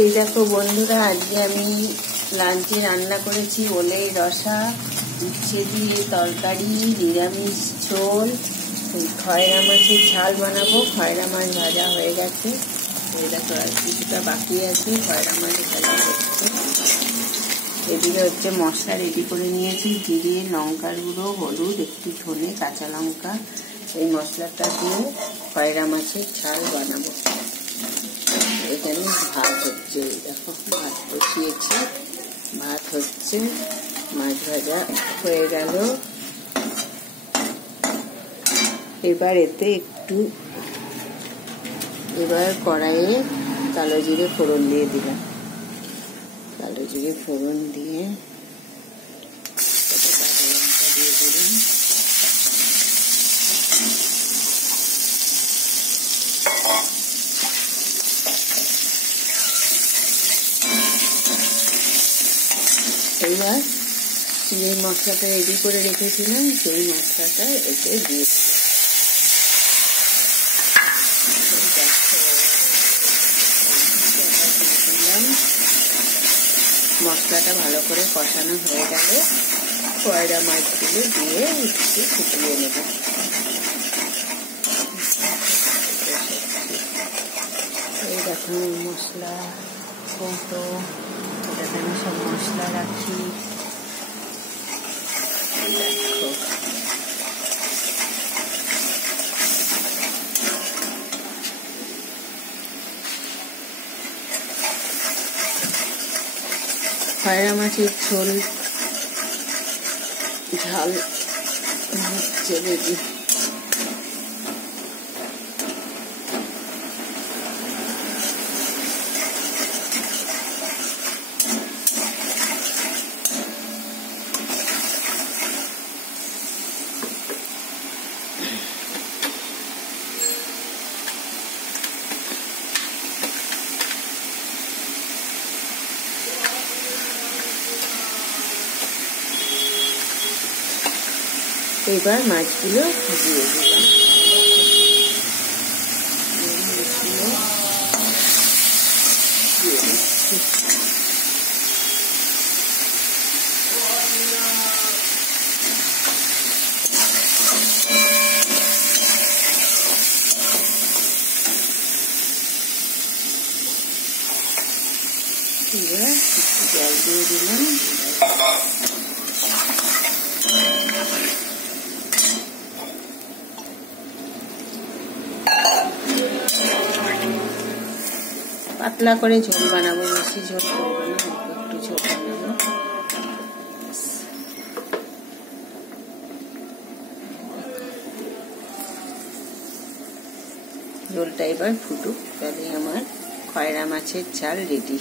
এই দেখো বন্ধুরা, আজকে আমি লাঞ্চে রান্না করেছি ওলের রসা, উচ্ছে দিয়ে তরকারি, নিরামিষ ঝোল, খয়রা মাছের ঝাল বানাবো। খয়রা মাছ ভাজা হয়ে গেছে। এই দেখো আর কিছুটা বাকি আছে, খয়রা মাছ ভাজা হচ্ছে। এদিকে হচ্ছে মশলা রেডি করে নিয়েছি, জিরে, লঙ্কার গুঁড়ো, হলুদ, একটু ধনে, কাঁচা লঙ্কা। এই মশলাটা দিয়ে খয়রা মাছের ঝাল বানাবো। এখানে ভাত হচ্ছে, দেখো ভাত বসিয়েছি, ভাত হচ্ছে, মাছ ভাজা হয়ে গেল। এবার এতে একটু কড়াইয়ে কালো জিরে ফোড়ন দিয়ে দিলাম। কালো জিরে ফোড়ন দিয়ে কাঁচা লঙ্কা দিয়ে দিলাম। এবার যে মশলাটা রেডি করে রেখেছিলাম সেই মশলাটা এতে দিয়ে দিলাম। মশলাটা ভালো করে কষানো হয়ে গেলে খয়রা মাছগুলো দিয়ে একটু ফুটিয়ে নেব। এই দেখো মশলা কৌটো, এটাতে আমি সব মশলা রাখি। দেখো খয়রা মাছের ঝোল ঝাল হচ্ছে রেডি। এবার মাছগুলো দিয়ে দিলাম। এবার একটু জল দিয়ে দিলাম। পাতলা করে ঝোল বানাবো, বেশি ঝোল করবো না, একটু ঝোল বানাবো। ঝোলটা এবার ফুটুক, তাহলে আমার খয়রা মাছের ঝাল রেডি।